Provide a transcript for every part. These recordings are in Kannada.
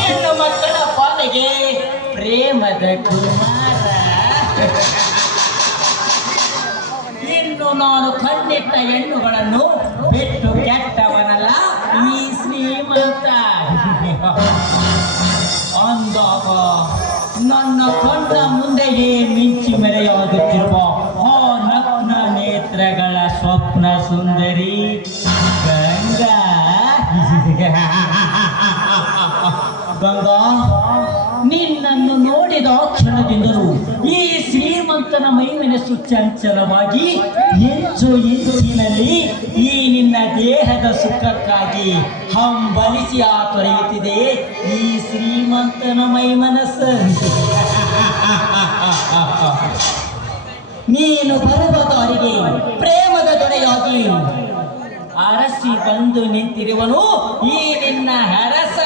ಹೆಣ್ಣು ಮಕ್ಕಳ ಪಾಲಿಗೆ ಪ್ರೇಮದ ಕುಮಾರ. ಇನ್ನು ನಾನು ಕಣ್ಣಿಟ್ಟ ಹೆಣ್ಣುಗಳನ್ನು ಬಿಟ್ಟು ಕೆಟ್ಟವನಲ್ಲ, ಈ ಶ್ರೀಮಂತ. ಅಂದಾಗ ನನ್ನ ಕಣ್ಣ ಮುಂದೆಯೇ ಮಿಂಚಿ ಮೆರೆಯಾಗುತ್ತಿರುವ ಆ ನಗ್ನ ನೇತ್ರಗಳ ಸ್ವಪ್ನ ಸುಂದರಿ. ಗಂಗಾ, ನಿನ್ನನ್ನು ನೋಡಿದ ಕ್ಷಣದಿಂದಲೂ ಈ ಶ್ರೀಮಂತನ ಮೈಮೆನಸು ಚಂಚಲವಾಗಿ ಹೆಚ್ಚು ಹೆಚ್ಚಿನಲ್ಲಿ ಈ ನಿನ್ನ ದೇಹದ ಸುಖಕ್ಕಾಗಿ ಹಂಬಲಿಸಿ ಆ ತೊರೆಯುತ್ತಿದೆ ಈ ಶ್ರೀಮಂತನ ಮೈಮನಸ್ಸು ನೀನು ಬರುವ ಪ್ರೇಮದ ದೊರೆಯಾಗಿ ಅರಸಿ ಬಂದು ನಿಂತಿರುವನು ಈ ನಿನ್ನ ಹರಸ.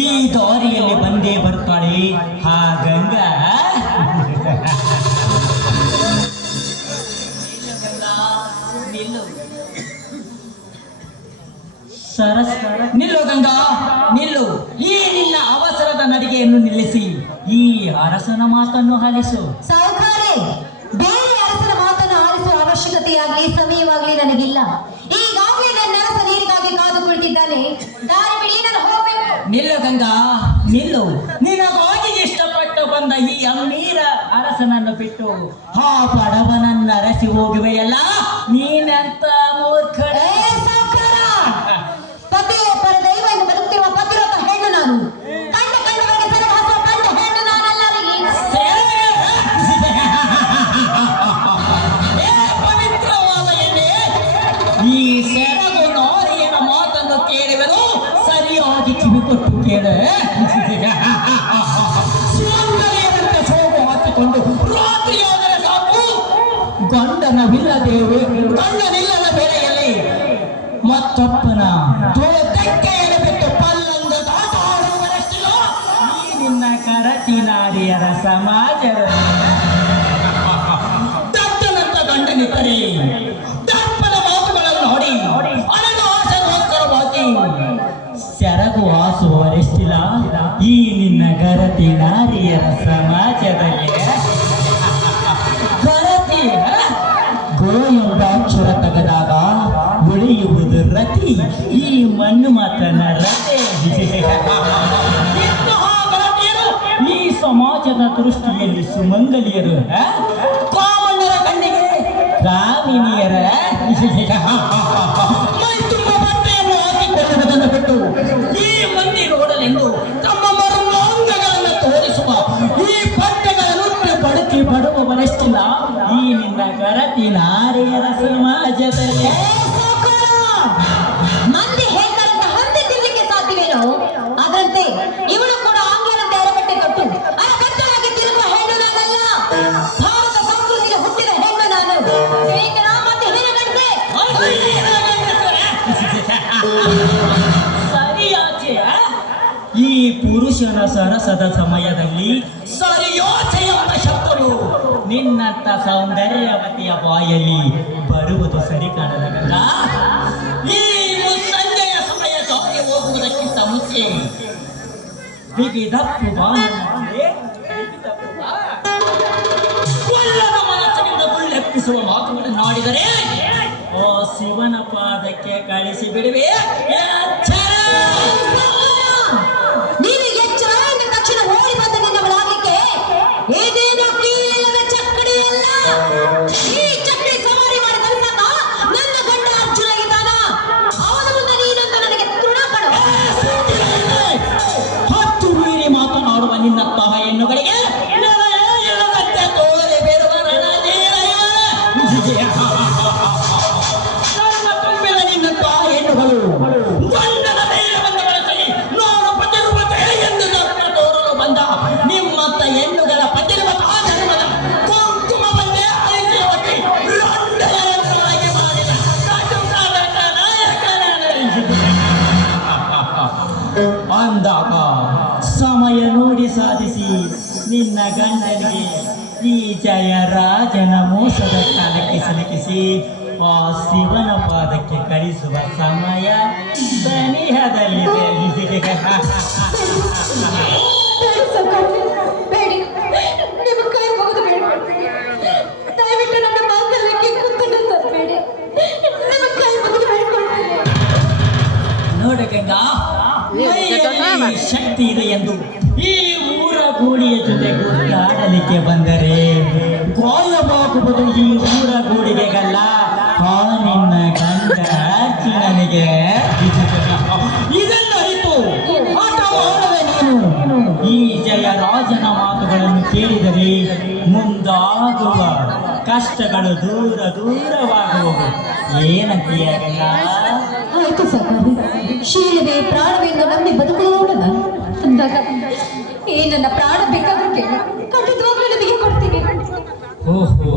ಈ ದಾರಿಯಲ್ಲಿ ಬಂದೇ ಬರ್ತಾಳೆ ಆ ಸರಸ್ ನಿಲ್ಲು ಗಂಗಾ ನಿಲ್ಲು. ಈ ನಿನ್ನ ಅವಸರದ ನಡಿಗೆಯನ್ನು ನಿಲ್ಲಿಸಿ ಈ ಅರಸನ ಮಾತನ್ನು ಹಾಲಿಸು ಸಾಹುಕಾರೆ ಬೇರೆ ಅರಸನ ಮಾತನ್ನು ಆಲಿಸುವ ಅವಶ್ಯಕತೆಯಾಗಲಿ ಸಮಯವಾಗಲಿ ನನಗಿಲ್ಲ. ಈಗಾಗಲೇ ನನ್ನ ಅರಸ ನೀರಿಗಾಗಿ ಕಾದು ಕುಳಿತಿದ್ದಾನೆ ದಾರಿ ಬಿಡಿ ನಾನು ಹೋಗ್ಬೇಕು. ನಿಲ್ಲು ಗಂಗಾ ನಿಲ್ಲು. ನಿನಗಾಗಿ ಇಷ್ಟಪಟ್ಟು ಬಂದ ಈ ಅಮೀರ ಅರಸನನ್ನು ಬಿಟ್ಟು ಆ ಬಡವನನ್ನ ಅರಸಿ ಹೋಗುವೆಯಲ್ಲ ನೀನೆಂತ ಮೂರ್ಖಡೆ! ಪತಿಯೇ ಪರದೈವ ಎಂದು ಬದುಕ್ತಿರುವ ಪತಿರಥ ಹೆಣ್ಣು ನಾನು. ಕಂಡ ಕಂಡವರಿಗೆ ಸೆರೆ ಹಾಕುವ ಕಂಡ ಹೆಣ್ಣು ಪವಿತ್ರವಾದ ಎಣ್ಣೆ. ಈ ಸೆರಗು ನಾರಿಯನ ಮಾತನ್ನು ಸರಿಯಾಗಿ ಕಿವಿಕೊಟ್ಟು ಕೇಳು. ಗಂಡನಿಲ್ಲದ ಬೆಲೆಯಲ್ಲಿ ಮತ್ತೊಬ್ಬನ ತೆಕ್ಕೆಯನ್ನು ಅಕ್ಷರ ತೆಗೆದಾಗ ಉಳಿಯುವುದು ರತಿ. ಈ ಮಣ್ಣು ಮಾತ್ರ ರತೆ. ಈ ಸಮಾಜದ ದೃಷ್ಟಿಯಲ್ಲಿ ಸುಮಂಗಲಿಯರು ಕಾಮಣ್ಣರ ಕಣ್ಣಿಗೆ ಕಾಮಿನಿಯರ ಹಾಕಿಕೊಳ್ಳುವುದನ್ನು ಬಿಟ್ಟು ಈ ಮಂದಿ ನೋಡಲೆಂದು ತಮ್ಮ ಮರುಮಾಂಗಗಳನ್ನು ತೋರಿಸುವ ಈ ಬಟ್ಟೆಗಳನ್ನು ಬಳಕೆ ಪಡುವವರಷ್ಟಿಲ್ಲ ನಿನ್ನ ಗರತಿ ನಾರಿಯರ ಸಮಾಜದಲ್ಲಿ! ಮಂದಿ ಹೇಳ್ತಾರಂತ ಹಂದಿ ತಿನ್ಲಿಕ್ಕೆ ಸಾಧ್ಯವೇನೋ? ಅದರಂತೆ ಇವಳು ಕೂಡ ಆಂಗ್ಲರಂತೆ ಅರಬಟ್ಟೆ ಕಟ್ಟು. ಕಟ್ಟಲಾಗಿ ತಿರುಗುವ ಹೆಣ್ಣು ನಾನಲ್ಲ. ಭಾರತ ಸಂಸ್ಕೃತಿಗೆ ಹುಟ್ಟಿದ ಹೆಣ್ಣು ನಾನು. ಶ್ರೀಕರ ಮತ್ತೆ ಹಿರಿಗಂಟೆ ಸರಿಯಾಚೆ ಈ ಪುರುಷನ ಸರಸದ ಸಮಯದಲ್ಲಿ ಸರಿಯಾಚೆ ಎಂಬ ಶಬ್ದವು ನಿನ್ನಂತ ಸೌಂದರ್ಯವತಿಯ ಬಾಯಲ್ಲಿ ಬರುವುದು ಸರಿ ಕಾಣದ ಹೋಗುವುದಕ್ಕಿಂತ ಮನಸ್ಸಿನಿಂದ ಮಾತುಗಳನ್ನು ಆಡಿದರೆ ಆ ಶಿವನ ಪಾದಕ್ಕೆ ಕಳಿಸಿ ಬಿಡುವೆ ಅಂದಾಗ ಸಮಯ ನೋಡಿ ಸಾಧಿಸಿ. ನಿನ್ನ ಗಂಡನಿಗೆ ಈ ಜಯರಾಜನ ಮೋಸದ ಕಾಲಕ್ಕೆ ಸಿಲುಕಿಸಿ. ಆ ಶಿವನ ಪಾದಕ್ಕೆ ಕಳಿಸುವ ಸಮಯ ಸನಿಹದಲ್ಲಿದೆ ನೋಡು ಗಂಗಾ. ಶಕ್ತಿ ಇದೆ ಎಂದು ಈ ಊರ ಗೋಡಿಯ ಜೊತೆ ಆಡಲಿಕ್ಕೆ ಬಂದರೆ ಗಾಯವಾಗುವುದು ಈ ಊರ ಗೋಡಿಗೆ ಗಲ್ಲ ನಿನ್ನ ಗಂಡ ಇದನ್ನು ಅರಿತು ಆಟ ಮಾಡುವೆ ನೀನು. ಈ ಜಯರಾಜನ ಮಾತುಗಳನ್ನು ಕೇಳಿದರೆ ಮುಂದಾಗುವ ಕಷ್ಟಗಳು ದೂರ ದೂರವಾಗುವುದು ಏನಕ್ಕೆ ಗಂಗಾ ಆಯ್ತು ಸರ್ಕಾರ ಶೀಲವೇ ಪ್ರಾಣವೆಂದು ನಂಬಿ ಬದುಕುವವಳು ನಾನು ಅಂದಾಗ ಈ ನನ್ನ ಪ್ರಾಣ ಬೇಕಾದ್ರೂ ಕೇಳಿ. ಖಂಡಿತವಾಗ್ಲೂ ನಿಮಗೆ ಕೊಡ್ತೀನಿ. ಓಹೋ,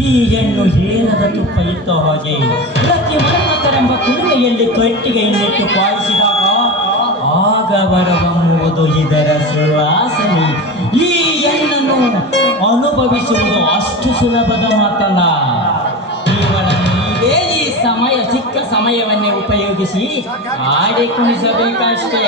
ಈ ಹೆಣ್ಣು ಹೇರದ ತುಪ್ಪ ಇತ್ತ ಹಾಗೆ ಪ್ರತಿ ಮನ್ಮಥರೆಂಬ ಕುರುಮೆಯಲ್ಲಿ ಕಟ್ಟಿಗೆಯನ್ನಿಟ್ಟು ಪಾಲಿಸಿದಾಗ ಆಗ ಬರಬಂಬುವುದು ಇದರ ಸುವಾಸನೆ ಈ ಹೆಣ್ಣನ್ನು ಅನುಭವಿಸುವುದು ಅಷ್ಟು ಸುಲಭದ ಮಾತಲ್ಲ. ಸಮಯ ಸಿಕ್ಕ ಸಮಯವನ್ನೇ ಉಪಯೋಗಿಸಿ ಆಡಿ ಕುಣಿಸಬೇಕಷ್ಟೇ